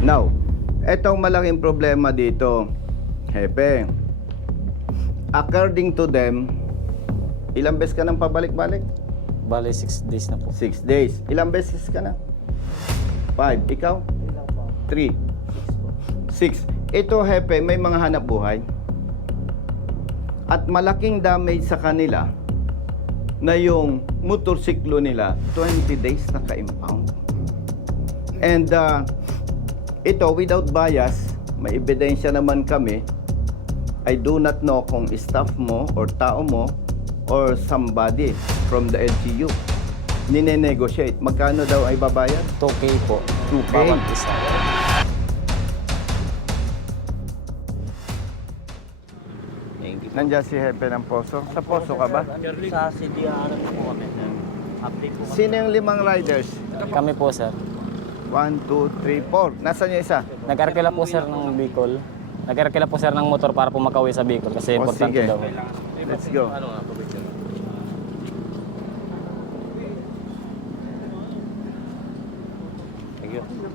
Now, etong malaking problema dito, Hepe. According to them, ilang beses ka nang pabalik-balik? Bale, 6 days na po. 6 days. Ilang beses ka na? 5. Ikaw? 3. 6. Ito, Hepe, may mga hanap buhay. At malaking damage sa kanila na yung motorsiklo nila 20 days naka-impound. And ito, without bias, may ebidensya naman kami. I do not know kung staff mo or tao mo or somebody from the LGU nine-negotiate. Magkano daw ay babayad? 2K po. 2K. Bawat isa. Nandiyan si Hepe ng Poso. Sa Poso ka ba? Sa CDR po kami, sir. Update po kami. Sino yung 5 riders? Kami po, sir. 1, 2, 3, 4. Nasaan yung isa? Nag-arkila po, sir, ng Bicol. Nag-arkila po, sir, ng motor para po makauwi sa Bicol kasi O, importante sige. daw. Let's go.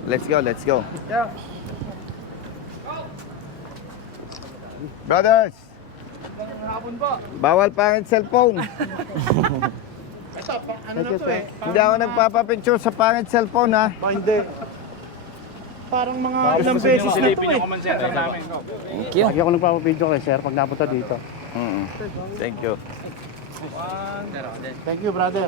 Let's go, let's go. Brothers! Bawal pangit cellphone. Hindi ako nagpapapicture sa pangit cellphone, ha? Hindi. Parang mga ilang beses na ito eh. Thank you. Lagi ako nagpapabideo kay sir pag napunta dito. Thank you. Thank you, brother.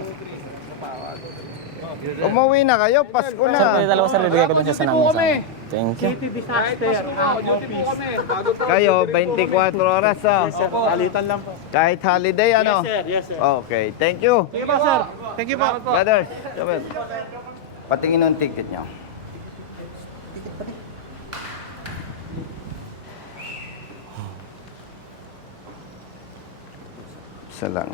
Umuwi na kayo, Pasko Sir, kayo na. dalawa, sir, bibigay ko dun sa namin sa Thank you. City disaster. Kayo, 24 oras, ha? Alitan lang po. Kahit holiday, ano? Yes, sir. Okay, thank you. Sige po, sir. Thank you po. Brothers, Joel, patingin ng ticket niyo. Isa lang.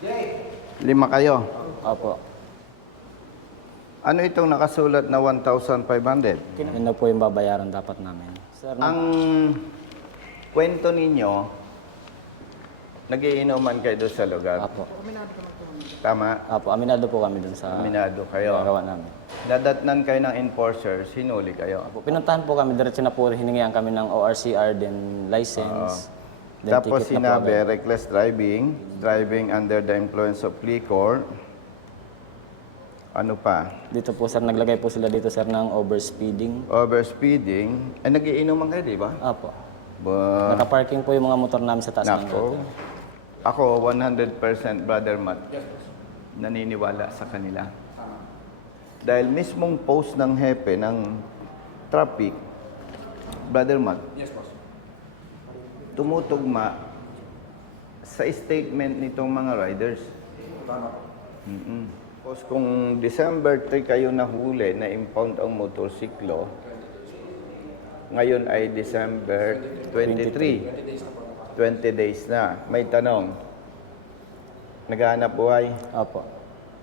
5 kayo. Opo. Ano itong nakasulat na 1,500? Yun na po yung babayaran dapat namin. Sir, Ang kwento ninyo, nagiinuman kayo doon sa lugar. Opo. Tama? Opo, aminado po kami dun sa Aminado kayo. ginagawa namin. Nadatnan kayo ng enforcer, sinuli kayo. Opo, pinuntahan po kami, diretso na po, hiningihan kami ng ORCR, then license. Then Tapos ticket na po sinabi, agad. reckless driving, driving under the influence of liquor. Ano pa? Dito po, sir, naglagay po sila dito, sir, ng overspeeding. Overspeeding. Nagiinuman kayo, di ba? Opo. Ba, Nakaparking po yung mga motor namin sa taas ng nako. lote. Ako, 100% Brother Matt, naniniwala sa kanila. Dahil mismong post ng hepe ng traffic, Brother Matt, tumutugma sa statement nitong mga riders. Tapos kung December 3 kayo nahuli na impound ang motorsiklo, ngayon ay December 23. 20 days na. May tanong, naghahanap buhay? Opo.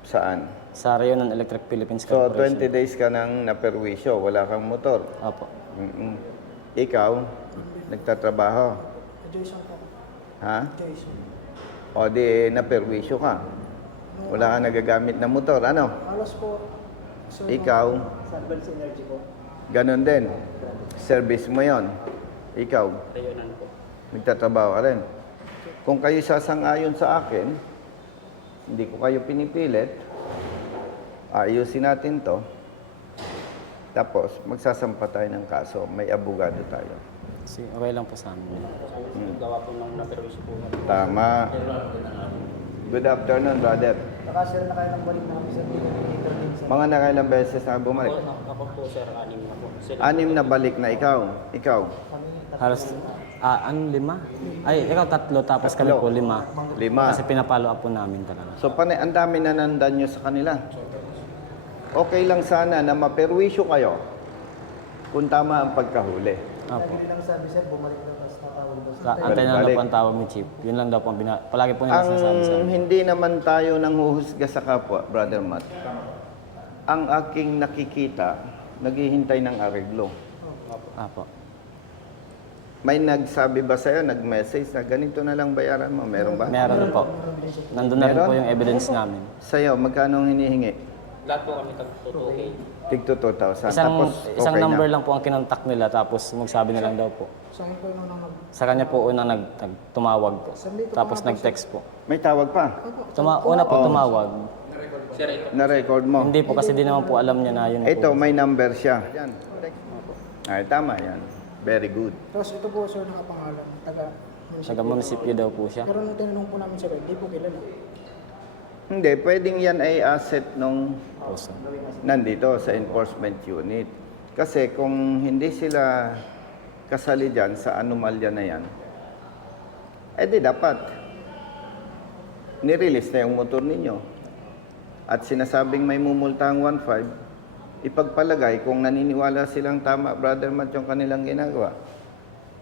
Saan? Sa Rayon ng Electric Philippines So, Corporation. 20 days ka nang naperwisyo, wala kang motor. Opo. Ikaw, nagtatrabaho? Ha? O di, naperwisyo ka. Wala kang nagagamit na motor. Ano? Alas po. Ikaw, Sunburst Energy po. ganun din. Service mo yon. Ikaw, nagtatrabaho ka rin. Kung kayo sasang-ayon sa akin, hindi ko kayo pinipilit, ayusin natin to. Tapos, magsasampa tayo ng kaso. May abogado tayo. Kasi okay lang po sa amin. Gawa po ng na-perwish po. Tama. Good afternoon, brother. Nakasir na kayo ng balik namin sa internet. Mga nakailang beses na bumalik? Ako po, sir, 6 na po. Sila 6 na balik na ikaw. Ikaw, Halos, ano, 5? Ay, ikaw 3, tapos kami po 5. 5. Kasi pinapalo up po namin talaga. So, ang dami na nandan nyo sa kanila. Okay lang sana na maperwisyo kayo kung tama ang pagkahuli. Opo. Lagi lang sabi sir, bumalik na tapos tatawag daw sa Antay na lang Balik. po ang tawag ni Chief. Yun lang daw po ang palagi po nila sinasabi sa Ang amin. hindi naman tayo nanghuhusga sa kapwa, Brother Matt. Ang aking nakikita, naghihintay ng areglo. Opo. May nagsabi ba sa'yo, nag-message na ganito na lang bayaran mo? Meron ba? Meron po. Nandun na rin Meron? po yung evidence namin. Sa'yo, magkano ang hinihingi? lahat po kami tag-2K. Tigto 2,000. Isang, Tapos, isang okay number na. lang po ang kinontak nila, tapos magsabi na lang daw po. Sa akin po yung unang Sa kanya po unang tumawag po. Tapos nag-text po. May tawag pa. Una po tumawag. Na-record mo. Hindi po kasi di naman po alam niya na yun Ito, po. may number siya. Yan. Ay, tama yan. Very good. Tapos ito po sir nakapangalan, taga Taga-munisipyo daw po siya. Pero nung tinanong po namin sir, hindi po kilala. Hindi, pwedeng yan ay asset nung Puso. nandito sa enforcement unit. Kasi kung hindi sila kasali dyan sa anomalya na yan, di dapat nirelease na yung motor ninyo. At sinasabing may mumultang 1.5, ipagpalagay kung naniniwala silang tama, Brother Matt, yung kanilang ginagawa.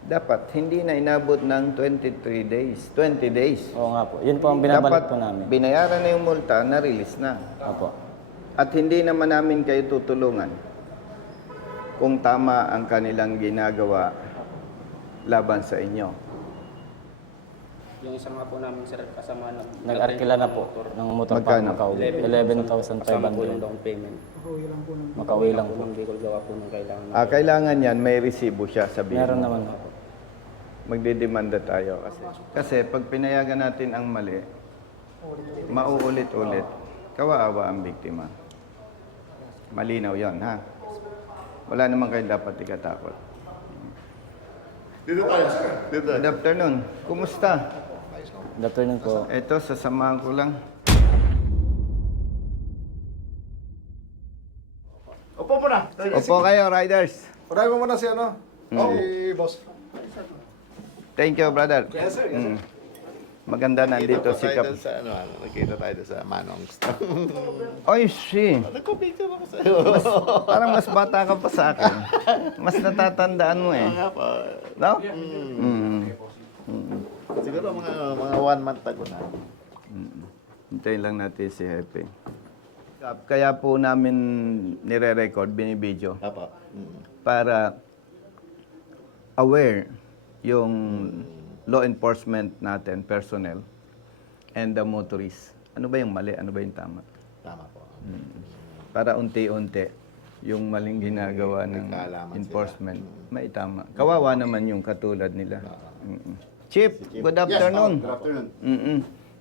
Dapat hindi na inabot ng 23 days, 20 days. Oo nga po. Yun po ang binabalik Dapat po namin. binayaran na yung multa, na-release na. Opo. At hindi naman namin kayo tutulungan kung tama ang kanilang ginagawa laban sa inyo. Yung isa nga po namin sir, kasama ng... Nag-arkila na po ng motor pa Magkano? Macau. Kasama po 11,500. yung down payment. Huwi lang po ng Makauwi lang po. Kung Bicol gawa po ng kailangan. Kailangan yan, may resibo siya, sabihin Meron mo. naman po. Magdidemanda tayo. Kasi pag pinayagan natin ang mali, mauulit-ulit, kawaawa ang biktima. Malinaw yon, ha? Wala naman kayo dapat ikatakot. Dito tayo, sir. Dito tayo. Good afternoon. Kumusta? Good afternoon po. Ito, sasamahan ko lang. Upo muna. Opo kayo, riders. Uray mo muna si ano? Si boss. Thank you, brother. Yes, sir. Yes, sir. Maganda nandito si Kap. Sa ano, nakita tayo doon sa Manong's. Oy, si. Nagko-picture ako sa'yo. Parang mas bata ka pa sa akin. Mas natatandaan mo eh. Nga pa. No? Siguro mga 1 month ago na. Hintayin lang natin si Hepe. Kaya po namin nire-record, binibideo, Apa. para aware yung law enforcement natin, personnel, and the motorists. Ano ba yung mali? Ano ba yung tama? Tama po. Para unti-unti yung maling ginagawa ng Nagkaalaman enforcement, may tama. Kawawa naman yung katulad nila. Chief, good afternoon. Good afternoon.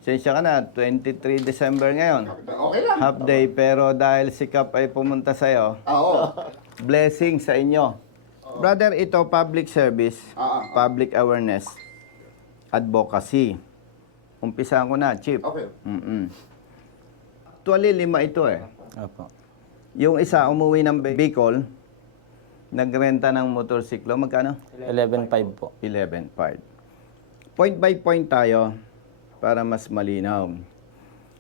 Sensya ka na, 23 December ngayon. Okay lang. Half day, pero dahil si Kap ay pumunta sa'yo, Oo. blessing sa inyo. Brother, ito public service, public awareness, advocacy. Umpisahan ko na, Chief. Okay. Actually, 5 ito eh. Opo. Yung isa, umuwi ng Bicol, nagrenta ng motorsiklo, magkano? 11,500 po. 11.5. Point by point tayo para mas malinaw.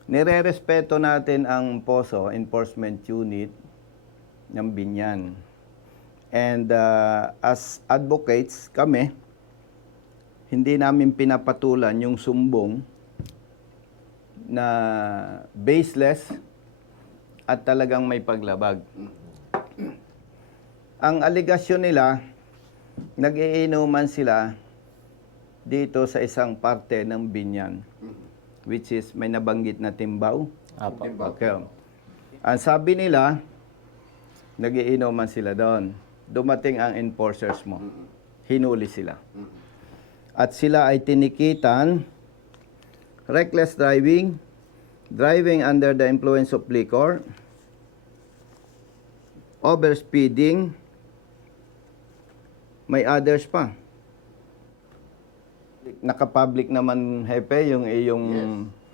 Nire-respeto natin ang POSO, Enforcement Unit ng Binyan. And as advocates, kami, hindi namin pinapatulan yung sumbong na baseless at talagang may paglabag. Ang aligasyon nila, nag-iinuman sila dito sa isang parte ng Binyan, which is may nabanggit na Timbaw. Opo. Okay. Ang sabi nila, nagiinuman sila doon. Dumating ang enforcers mo. Hinuli sila. At sila ay tinikitan, reckless driving, driving under the influence of liquor, overspeeding, may others pa. Naka-public naman, Hepe, yung iyong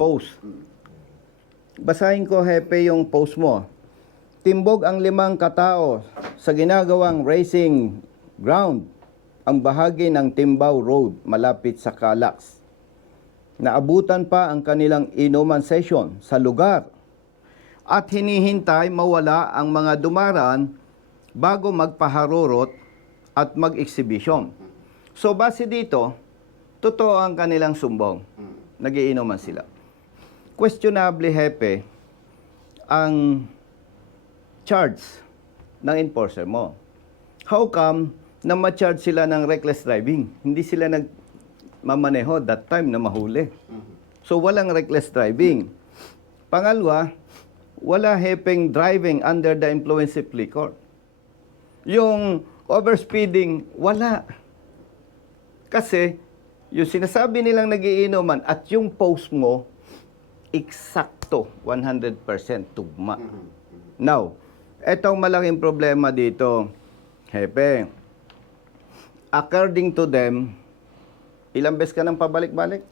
post. Basahin ko, Hepe, yung post mo. Timbog ang 5 katao sa ginagawang racing ground ang bahagi ng Timbaw Road malapit sa Calax. Naabutan pa ang kanilang inuman session sa lugar at hinihintay mawala ang mga dumaraan bago magpaharurot at mag-exhibition. So base dito, totoo ang kanilang sumbong. Nagiinuman sila. Questionably, Hepe, ang charge ng enforcer mo. How come na ma-charge sila ng reckless driving? Hindi sila nagmamaneho that time na mahuli. So walang reckless driving. Pangalawa, wala hepeng driving under the influence of liquor. Yung overspeeding, wala. Kasi, yung sinasabi nilang nagiinuman at yung post mo, eksakto, 100% tugma. Now, etong malaking problema dito, Hepe, according to them, ilang beses ka nang pabalik-balik?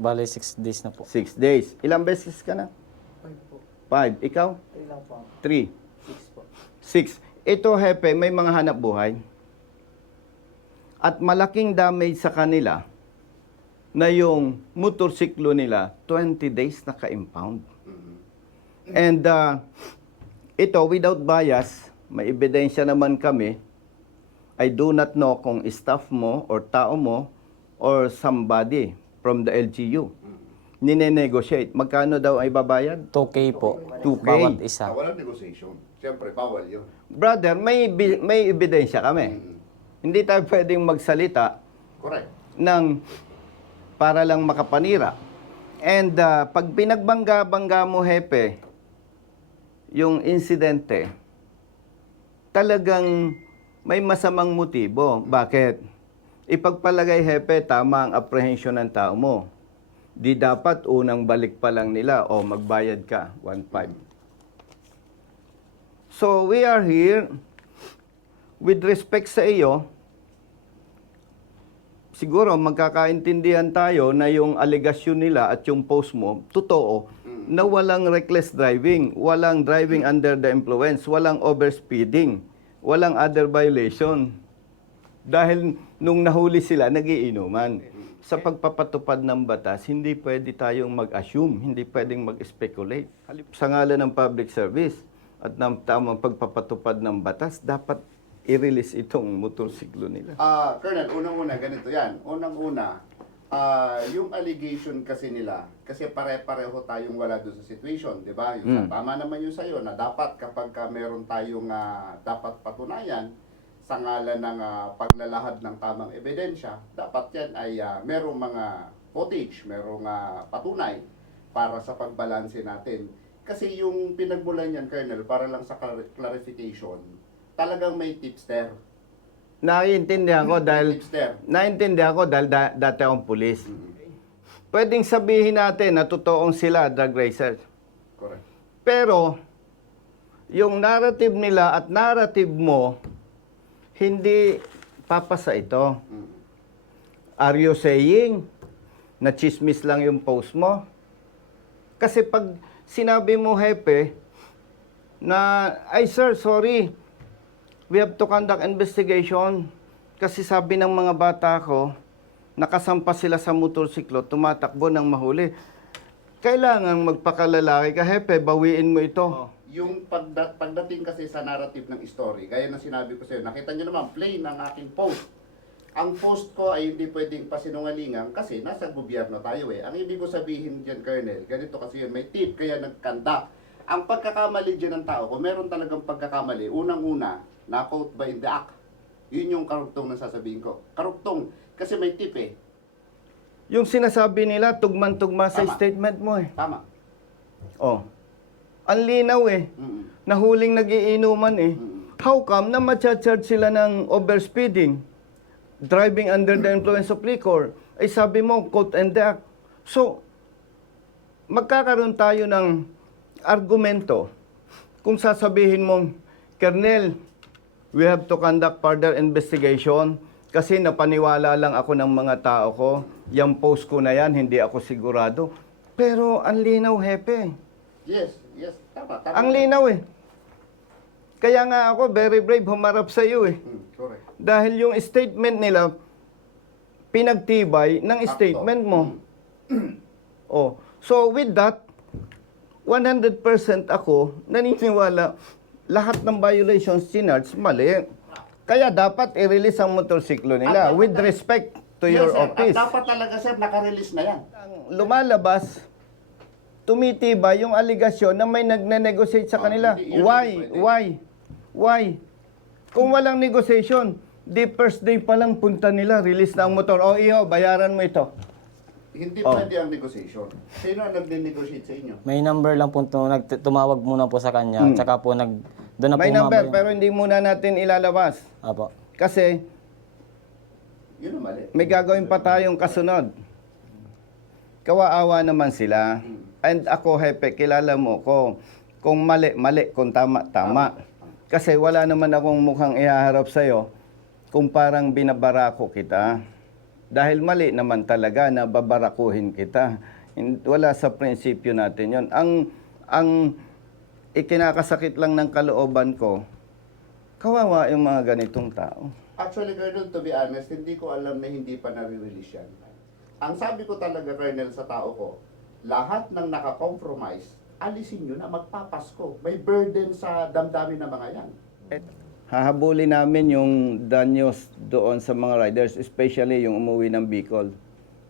Bale, 6 days na po. 6 days. Ilang beses ka na? 5 po. 5. Ikaw? 3 lang po. 3. 6 po. 6. Ito, Hepe, may mga hanap buhay. At malaking damage sa kanila na yung motorsiklo nila, 20 days naka-impound. And ito, without bias, may ebidensya naman kami. I do not know kung staff mo or tao mo or somebody from the LGU nine-negotiate. Magkano daw ay babayad? 2K po. 2K. Bawat isa. Walang negotiation. Siyempre, bawal yun. Brother, may ebidensya kami. Hindi tayo pwedeng magsalita Correct. ng para lang makapanira. And pag pinagbangga-bangga mo, Hepe, yung insidente, talagang may masamang motibo. Bakit? Ipagpalagay, Hepe, tama ang apprehension ng tao mo. Di dapat unang balik pa lang nila o magbayad ka, 1.5. So, we are here with respect sa iyo. Siguro magkakaintindihan tayo na yung alegasyon nila at yung post mo, totoo, na walang reckless driving, walang driving under the influence, walang overspeeding, walang other violation. Dahil nung nahuli sila, nagiinuman. Sa pagpapatupad ng batas, hindi pwede tayong mag-assume, hindi pwedeng mag-speculate. Sa ngalan ng public service at ng tamang pagpapatupad ng batas, dapat i-release itong motorsiklo nila. Colonel, unang-una, ganito yan. Unang-una, yung allegation kasi nila, kasi pare-pareho tayong wala doon sa situation, di ba? Tama naman yun sa'yo na dapat kapag meron tayong dapat patunayan sa ngalan ng paglalahad ng tamang ebidensya, dapat yan ay merong mga footage, merong patunay para sa pagbalanse natin. Kasi yung pinagmulan yan, Colonel, para lang sa clarification, talagang may tipster. Naiintindihan ko dahil dati akong pulis. Pwedeng sabihin natin na totoong sila drug racers. Correct. Pero yung narrative nila at narrative mo hindi papasa ito. Are you saying na chismis lang yung post mo? Kasi pag sinabi mo, Hepe, na, ay sir, sorry, we have to conduct investigation. Kasi sabi ng mga bata ko, nakasampa sila sa motorsiklo, tumatakbo ng mahuli. Kailangan magpakalalaki ka, Hepe, bawiin mo ito. Yung pagdating kasi sa narrative ng story, gaya ng sinabi ko sa iyo, nakita nyo naman, plain ang aking post. Ang post ko ay hindi pwedeng pasinungalingan kasi nasa gobyerno tayo eh. Ang ibig ko sabihin dyan, Colonel, ganito kasi yun, may tip, kaya nagkanda. Ang pagkakamali dyan ng tao, kung meron talagang pagkakamali, unang-una, na-quote by in the act. Yun yung karugtong na sasabihin ko. Karugtong, kasi may tip eh. Yung sinasabi nila, tugman-tugma sa Tama. statement mo eh. Tama. Oh. Ang linaw eh. Nahuling nagiinuman eh. How come na ma-charge sila ng overspeeding? Driving under the influence of liquor. Ay sabi mo, quote and the act. So, magkakaroon tayo ng argumento kung sasabihin mong, Colonel, we have to conduct further investigation kasi napaniwala lang ako ng mga tao ko. Yung post ko na yan, hindi ako sigurado. Pero ang linaw, Hepe. Yes, tama. Ang linaw eh. Kaya nga ako, very brave, humarap sa iyo eh. Correct. Dahil yung statement nila, pinagtibay ng statement mo. Oh. So with that, 100% ako naniniwala lahat ng violations sinards mali. Kaya dapat i-release ang motorsiklo nila with respect to your sir. office. At dapat talaga, sir, naka-release na yan. Lumalabas, tumitibay yung aligasyon na may nagne-negotiate sa kanila. Yun Why? Kung walang negotiation, the first day pa lang punta nila, release na ang motor. O iyo, bayaran mo ito. Hindi Oh. pwede ang negotiation. Sino ang nag-negotiate sa inyo? May number lang po tumawag muna po sa kanya, tsaka po doon na po May number, humaba yung- pero hindi muna natin ilalabas. Apo. Kasi Yun ang mali. may gagawin pa tayong kasunod. Kawaawa naman sila. And ako, hepe, kilala mo ko. Kung mali, mali. Kung tama, tama. Kasi wala naman akong mukhang ihaharap sa'yo kung parang binabarako kita. Dahil mali naman talaga na babarakuhin kita. Wala sa prinsipyo natin yon. Ang ikinakasakit lang ng kalooban ko, kawawa yung mga ganitong tao. Actually, Colonel, to be honest, hindi ko alam na hindi pa nare-release yan. Ang sabi ko talaga, Colonel, sa tao ko, lahat ng nakakompromise, alisin nyo na magpapasko. May burden sa damdamin ng mga yan. Hahabulin namin yung danyos doon sa mga riders, especially yung umuwi ng Bicol.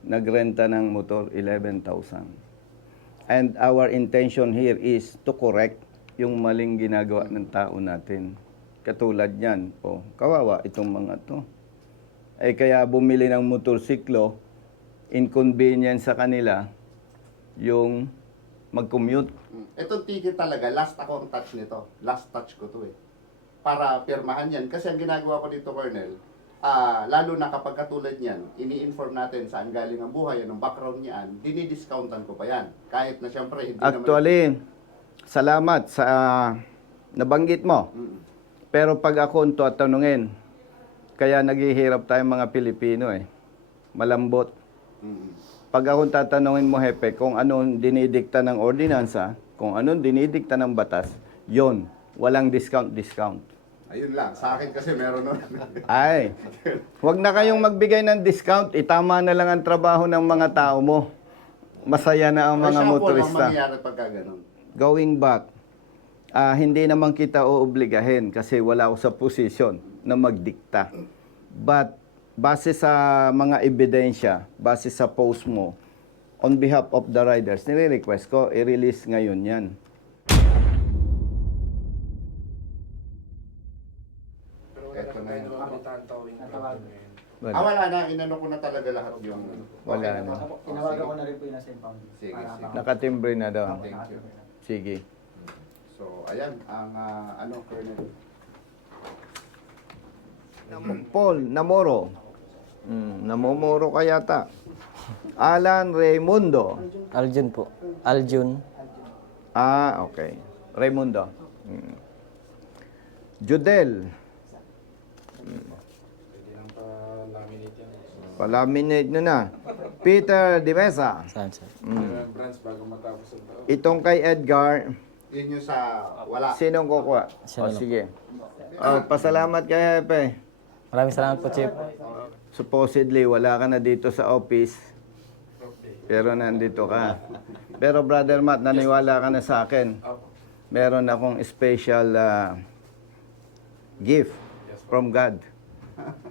Nagrenta ng motor, 11,000. And our intention here is to correct yung maling ginagawa ng tao natin. Katulad yan, kawawa itong mga to. Kaya bumili ng motorsiklo, inconvenience sa kanila yung mag-commute. Itong ticket talaga, last ako ang touch nito. Last touch ko to para pirmahan yan. Kasi ang ginagawa ko dito, Colonel, lalo na kapag katulad niyan, ini-inform natin saan galing ang buhay, anong background niyan, dinidiscountan ko pa yan. Kahit na siyempre, hindi Actually, salamat sa nabanggit mo. Pero pag ako ito at tanungin, kaya naghihirap tayong mga Pilipino malambot. Pag ako tatanungin mo, hepe, kung anong dinidikta ng ordinansa, kung anong dinidikta ng batas, yon, walang discount. Ayun lang, sa akin kasi meron nun. Ay, wag na kayong magbigay ng discount, itama na lang ang trabaho ng mga tao mo. Masaya na ang mga Ang motorista. mangyayari pagka ganun. Going back, hindi naman kita uobligahin kasi wala ako sa posisyon na magdikta. But base sa mga ebidensya, base sa post mo, on behalf of the riders, nire-request ko, i-release ngayon yan. Ito na yun. Wala. Wala na, inano ko na talaga lahat yung... Wala Okay na. po. Tinawagan ko na rin po yung nasa impound. Sige, sige. Nakatimbre na daw. Thank you. Sige. So, ayan, ang Colonel. Paul Namoro. Namomoro ka yata. Alan Raimundo. Aljun po. Aljun. Okay. Raimundo. Judel. Palaminate nyo na. Peter Dimesa. Saan sir? Itong kay Edgar, Yun yung sa wala. sinong kukuha? Siya na lang. Sige. Pasalamat kay Hepe. Maraming salamat po, Chief. Supposedly, wala ka na dito sa office. Pero nandito ka. Pero Brother Matt, naniwala ka na sa akin. Meron akong special gift from God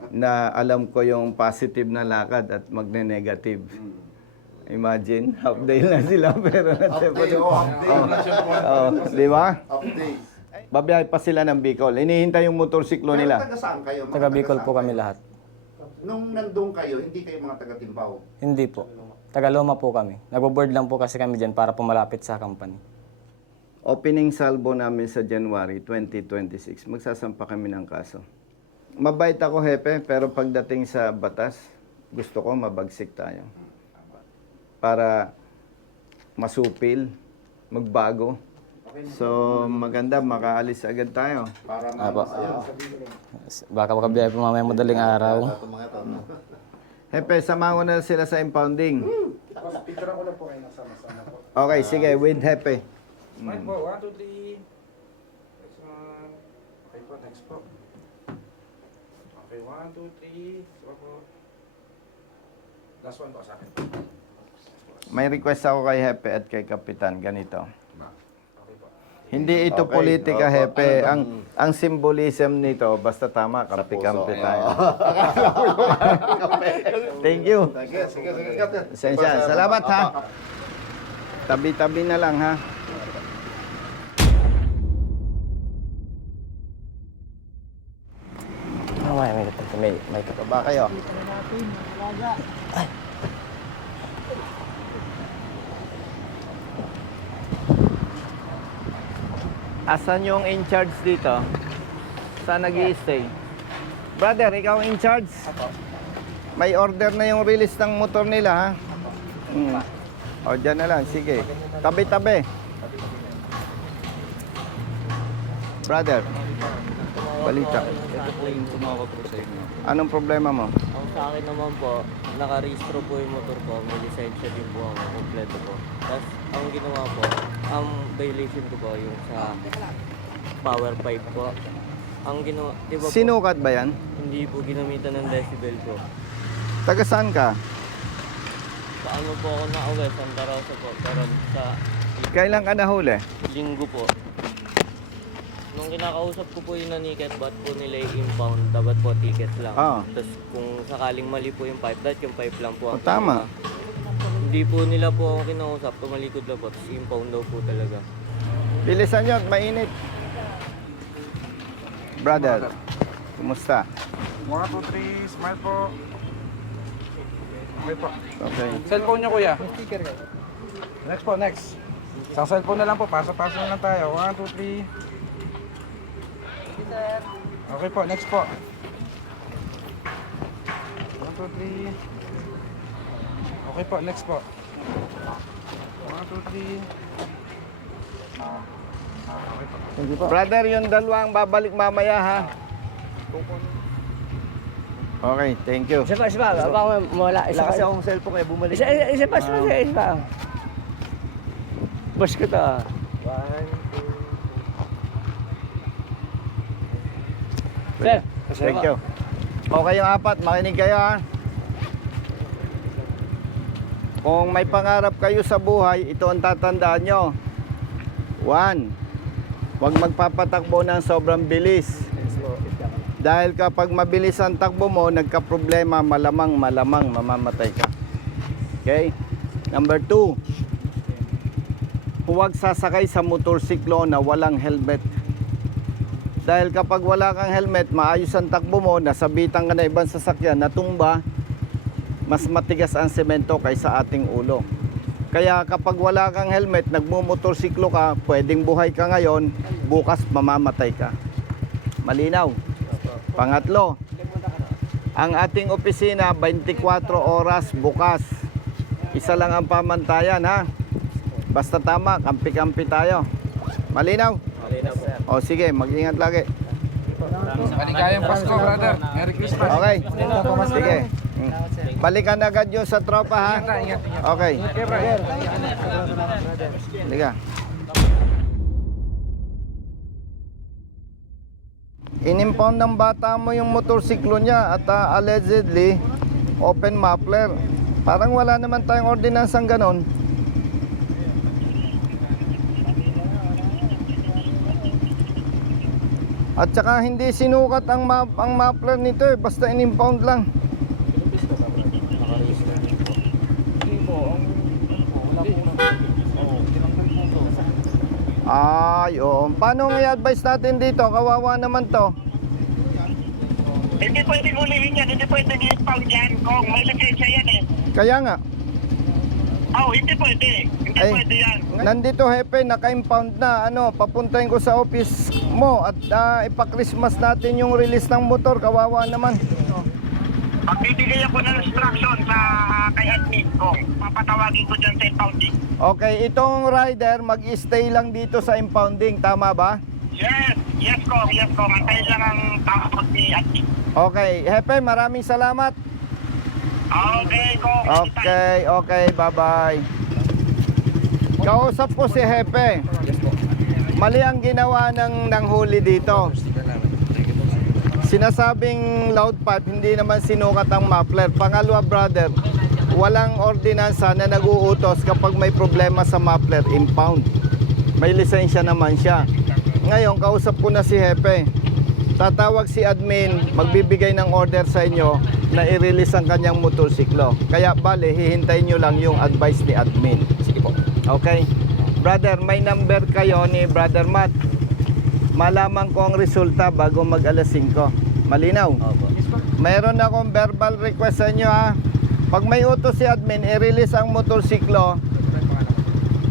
na alam ko yung positive na lakad at magne-negative. Imagine, half day lang sila pero Update. di ba? Update. Babiyahe pa sila ng Bicol. Inihintay yung motorsiklo Pero nila. taga saan kayo? Mga Taga Bicol taga po saan kami kayo? lahat. Nung nandun kayo, hindi kayo mga taga Timbao. Hindi po. Taga Loma po kami. Nagbo-board lang po kasi kami dyan para pumalapit sa company. Opening salvo namin sa January 2026. Magsasampa kami ng kaso. Mabait ako, Hepe, pero pagdating sa batas, gusto ko mabagsik tayo. Para masupil, magbago. So, maganda, makaalis agad tayo. Para Apo. masaya. Baka makabiyahe po mamaya madaling araw. Hepe, samahan ko na sila sa impounding. Picture ko na po kayo nasama-sama po. Okay, sige, with Hepe. Mike po, 1, 2, 3. Next one. Okay po, next po. Okay, 1, 2, 3. So po. Last one po sa akin. May request ako kay Hepe at kay Kapitan, ganito. Okay po. Hindi ito Okay. politika, Opo. Hepe. Ang symbolism nito, basta tama, kampi-kampi tayo. Thank you. Sige, sige, sige. Sensya. Salamat ha. Tabi-tabi na lang ha. May Ba kayo? Asan yung in charge dito? Saan nag-i-stay? Brother, ikaw in charge? May order na yung release ng motor nila, ha? O, dyan na lang. Sige. Tabi-tabi. Brother, balita. Ito po yung tumawag po sa inyo. Anong problema mo? Ang sa akin naman po, nakarehistro po yung motor ko, may lisensya din po ako, kompleto po. Tapos, ang ginawa po, ang violation ko po yung sa power pipe po. Ang ginawa, di ba po, Sinukat ba yan? hindi po ginamitan ng decibel ko. Taga saan ka? Sa ano po ako na-uwi, Santa Rosa po, pero sa Kailan ka nahuli? linggo po. Nung kinakausap ko po yung naniket, ba't po nila i-impound, dapat po ticket lang. Oo. Tapos kung sakaling mali po yung pipe, dapat yung pipe lang po. O, tama. Hindi po nila po ako kinausap, tumalikod lang po, tapos impound daw po talaga. Bilisan nyo at mainit. Brother, kumusta? 1, 2, 3, smile po. Okay po. Okay. Cellphone nyo, kuya. Next po, next. Sa cellphone na lang po, pasa-pasa na lang tayo. 1, 2, 3. Okay po, next po. 1, 2, 3. Okay po, next po. 1, 2, 3. Brother, yung dalawang babalik mamaya, ha? Okay, thank you. Isa pa, baka mawala. Isa kasi akong cellphone kaya bumalik. Isa pa. Bus ko to. Sir. Thank you. Okay yung apat, makinig kayo, ha? Kung may pangarap kayo sa buhay, ito ang tatandaan nyo. 1, huwag magpapatakbo ng sobrang bilis. Dahil kapag mabilis ang takbo mo, nagka-problema, malamang mamamatay ka. Okay? Number 2, huwag sasakay sa motorsiklo na walang helmet. Dahil kapag wala kang helmet, maayos ang takbo mo, nasabitan ka na ibang sasakyan, natumba, mas matigas ang semento kaysa ating ulo. Kaya kapag wala kang helmet, nagmumotorsiklo ka, pwedeng buhay ka ngayon, bukas mamamatay ka. Malinaw. Pangatlo, ang ating opisina 24 oras bukas. Isa lang ang pamantayan, ha? Basta tama, kampi-kampi tayo. Malinaw? Malinaw po. O sige, mag-ingat lagi. Maligayang Pasko, brother. Merry Christmas. Okay. Sige. Balikan agad yun sa tropa, ha? Okay. Liga. Inimpound ng bata mo yung motorsiklo niya at allegedly open muffler. Parang wala naman tayong ordinansang ganon. At saka hindi sinukat ang muffler nito, eh, basta inimpound lang. Ay, oo. Paano i-advise natin dito? Kawawa naman to. Hindi pwede hulihin yan, hindi pwede i-impound yan kung may lisensya yan eh. Kaya nga, Hindi pwede. Hindi Ay, pwede yan. nandito hepe, naka-impound na. Papuntahin ko sa office mo at ipa-Christmas natin yung release ng motor. Kawawa naman. Magbibigay ako ng instruction sa kay admin ko. Papatawagin ko dyan sa impounding. Okay, itong rider mag-stay lang dito sa impounding. Tama ba? Yes ko. Antayin lang ang tapos ni admin. Okay, hepe, maraming salamat. Okay ko. Okay, bye-bye. Kausap ko si Hepe. Mali ang ginawa ng huli dito. Sinasabing loud pipe, hindi naman sinukat ang muffler. Pangalawa, brother, walang ordinansa na nag-uutos kapag may problema sa muffler, impound. May lisensya naman siya. Ngayon, kausap ko na si Hepe. Tatawag si admin, magbibigay ng order sa inyo na i-release ang kanyang motorsiklo. Kaya bale, hihintayin nyo lang yung advice ni admin. Sige po. Okay? Brother, may number kayo ni Brother Matt. Malaman ko ang resulta bago mag alas 5. Malinaw? Mayroon akong verbal request sa inyo, ha. Pag may utos si admin, i-release ang motorsiklo,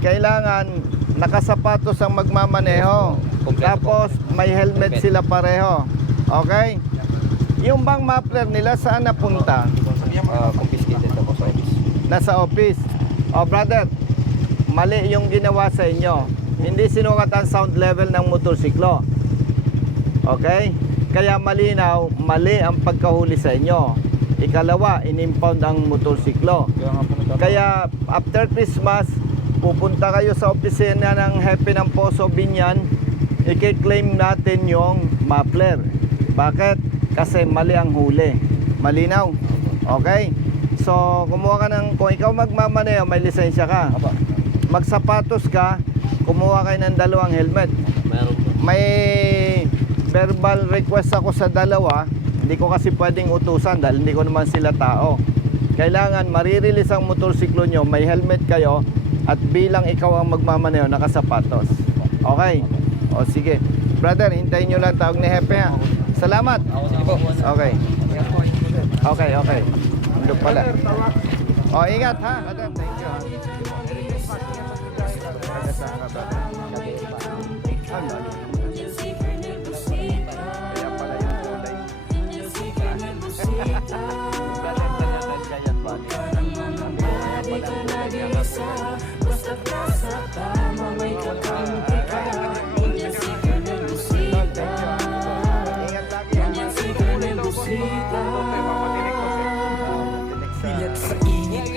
kailangan nakasapatos ang magmamaneho. Tapos may helmet sila pareho. Okay? Yung bang muffler nila saan napunta? Confiscated ako sa office. Nasa office. Oh brother, mali yung ginawa sa inyo. Hindi sinukat ang sound level ng motorsiklo. Okay? Kaya malinaw, mali ang pagkahuli sa inyo. Ikalawa, in-impound ang motorsiklo. Kaya after Christmas, pupunta kayo sa opisina ng Hepe ng Poso Binyan, i-claim natin yung muffler. Bakit? Kasi mali ang huli. Malinaw? Okay? So, kumuha ka ng, kung ikaw magmamaneho, may lisensya ka. Magsapatos ka, kumuha kayo ng 2 helmet. Meron po. May verbal request ako sa 2. Hindi ko kasi pwedeng utusan dahil hindi ko naman sila tao. Kailangan marirelease ang motorsiklo nyo, may helmet kayo, at bilang ikaw ang magmamaneho, nakasapatos. Okay? O sige. Brother, hintayin nyo lang tawag ni Hepe ha. Salamat. Okay. Okay, okay. Ando pala. O, ingat ha. Brother, thank you ha. Kaya pala yung kulay. Bilat sa init,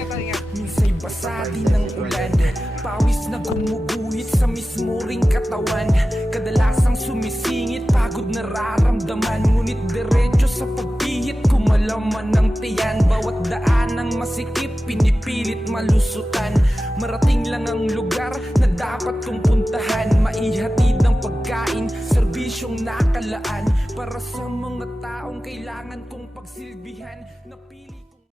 minsa'y basa din ng ulan. Pawis na gumuguhit sa mismo ring katawan. Kadalasang sumisingit, pagod nararamdaman. Ngunit diretso sa pagpihit, kumalaman ng tiyan. Bawat daan ng masikip, pinipilit malusutan. Marating lang ang lugar na dapat kong puntahan. Maihatid ng pagkain, serbisyong nakalaan. Para sa mga taong kailangan kong pagsilbihan. Napili kong